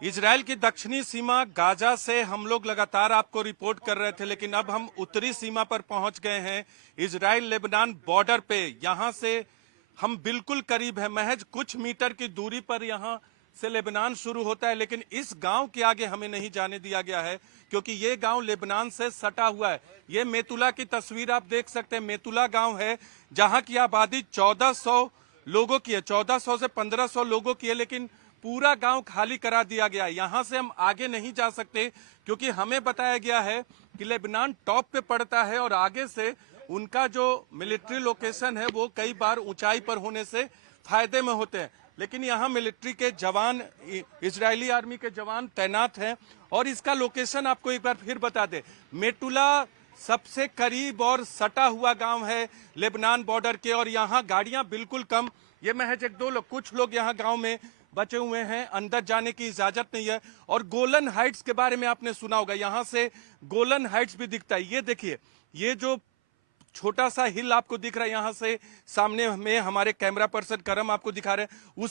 Israel की दक्षिणी सीमा Gaza से हम लोग लगातार आपको रिपोर्ट कर रहे थे, लेकिन अब हम उत्तरी सीमा पर पहुंच गए हैं, इजराइल लेबनान बॉर्डर पे। यहां से हम बिल्कुल करीब है, महज कुछ मीटर की दूरी पर यहां से लेबनान शुरू होता है। लेकिन इस गांव के आगे हमें नहीं जाने दिया गया है, क्योंकि ये गांव लेबनान से सटा हुआ है। ये मेतुला की तस्वीर आप देख सकते हैं। मेतुला गांव है जहां की आबादी 1400 लोगों की है, 1400 से 1500 लोगों की है, लेकिन पूरा गांव खाली करा दिया गया। यहां से हम आगे नहीं जा सकते, क्योंकि हमें बताया गया है कि लेबनान टॉप पे पड़ता है और आगे से उनका जो मिलिट्री लोकेशन है वो कई बार ऊंचाई पर होने से फायदे में होते हैं। लेकिन यहाँ मिलिट्री के जवान, इजरायली आर्मी के जवान तैनात हैं। और इसका लोकेशन आपको एक बार फिर बता दे, मेटुला सबसे करीब और सटा हुआ गांव है लेबनान बॉर्डर के, और यहाँ गाड़ियां बिल्कुल कम। ये महज एक दो लोग, कुछ लोग यहाँ गांव में बचे हुए हैं, अंदर जाने की इजाजत नहीं है। और गोलन हाइट्स के बारे में आपने सुना होगा, यहाँ से गोलन हाइट्स भी दिखता है। ये देखिए, ये जो छोटा सा हिल आपको दिख रहा है, यहाँ से सामने में हमारे कैमरा पर्सन करम आपको दिखा रहे हैं,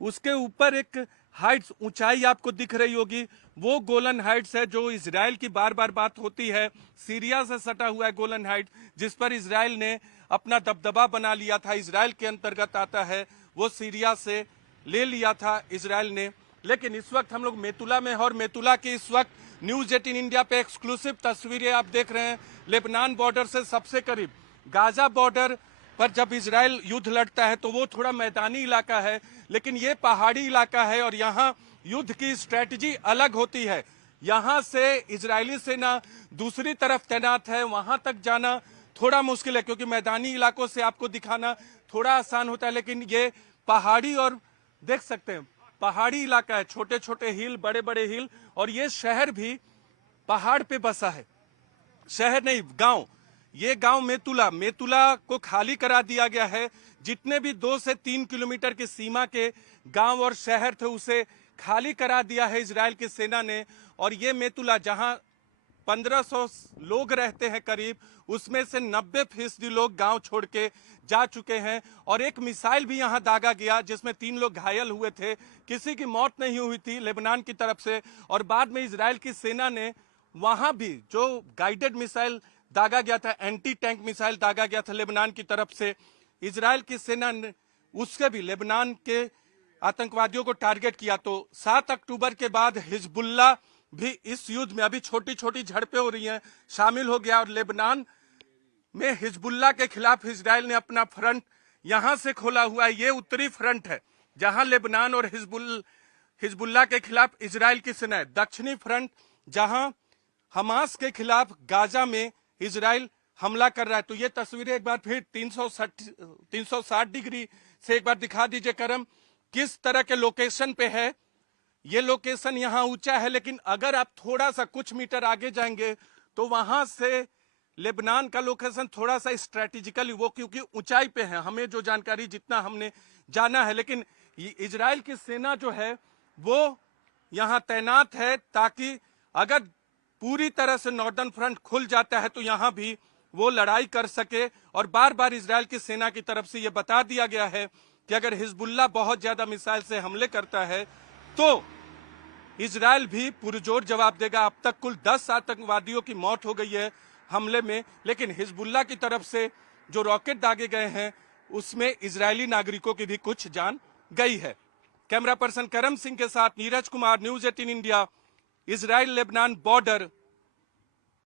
उसके ऊपर एक हाइट्स ऊंचाई आपको दिख रही होगी, वो गोलन हाइट्स है जो इजराइल की बार बार बात होती है। सीरिया से सटा हुआ है गोलन हाइट्स, जिस पर इजराइल ने अपना दबदबा बना लिया था, इजराइल के अंतर्गत आता है, वो सीरिया से ले लिया था इजराइल ने। लेकिन इस वक्त हम लोग मेतुला में हैं, और मेतुला की इस वक्त न्यूज 18 इंडिया पे एक्सक्लूसिव तस्वीरें आप देख रहे हैं। लेबनान बॉर्डर से सबसे करीब गाजा बॉर्डर पर जब इजराइल युद्ध लड़ता है तो वो थोड़ा मैदानी इलाका है, लेकिन ये पहाड़ी इलाका है और यहाँ युद्ध की स्ट्रेटजी अलग होती है। यहाँ से इजरायली सेना दूसरी तरफ तैनात है, वहां तक जाना थोड़ा मुश्किल है, क्योंकि मैदानी इलाकों से आपको दिखाना थोड़ा आसान होता है। लेकिन ये पहाड़ी, और देख सकते हैं पहाड़ी इलाका है, छोटे छोटे हिल, बड़े बड़े हिल, और ये शहर भी पहाड़ पे बसा है। शहर नहीं, गांव। ये गांव मेतुला को खाली करा दिया गया है। जितने भी 2 से 3 किलोमीटर की सीमा के गांव और शहर थे उसे खाली करा दिया है इजराइल की सेना ने। और ये मेतुला जहां 1500 लोग रहते हैं करीब, उसमें से 90% लोग गांव छोड़ के जा चुके हैं। और एक मिसाइल भी यहां दागा गया जिसमें 3 लोग घायल हुए थे, किसी की मौत नहीं हुई थी लेबनान की तरफ से। और बाद में इजराइल की सेना ने वहां भी जो गाइडेड मिसाइल दागा गया था, एंटी टैंक मिसाइल दागा गया था लेबनान की तरफ से, इजराइल की सेना ने उससे भी लेबनान के आतंकवादियों को टारगेट किया। तो 7 अक्टूबर के बाद हिजबुल्ला भी इस युद्ध में, अभी छोटी छोटी झड़पें हो रही हैं, शामिल हो गया। और लेबनान में हिजबुल्ला के खिलाफ इजराइल ने अपना फ्रंट यहां से खोला हुआ है। ये उत्तरी फ्रंट है जहां लेबनान और हिजबुल्ला के खिलाफ इजराइल की सेना है। दक्षिणी फ्रंट जहां हमास के खिलाफ गाजा में इजराइल हमला कर रहा है। तो ये तस्वीरें एक बार फिर 360 डिग्री से एक बार दिखा दीजिए करम, किस तरह के लोकेशन पे है। ये लोकेशन यहाँ ऊंचा है, लेकिन अगर आप थोड़ा सा कुछ मीटर आगे जाएंगे तो वहां से लेबनान का लोकेशन थोड़ा सा स्ट्रेटेजिकली, वो क्योंकि ऊंचाई पे है, हमें जो जानकारी जितना हमने जाना है। लेकिन इजराइल की सेना जो है वो यहाँ तैनात है, ताकि अगर पूरी तरह से नॉर्दर्न फ्रंट खुल जाता है तो यहाँ भी वो लड़ाई कर सके। और बार बार इजराइल की सेना की तरफ से ये बता दिया गया है कि अगर हिजबुल्ला बहुत ज्यादा मिसाइल से हमले करता है तो इजराइल भी पुरजोर जवाब देगा। अब तक कुल 10 आतंकवादियों की मौत हो गई है हमले में, लेकिन हिजबुल्ला की तरफ से जो रॉकेट दागे गए हैं उसमें इजरायली नागरिकों की भी कुछ जान गई है। कैमरा पर्सन करम सिंह के साथ Neeraj Kumar, news 18 India, Israel Lebanon border,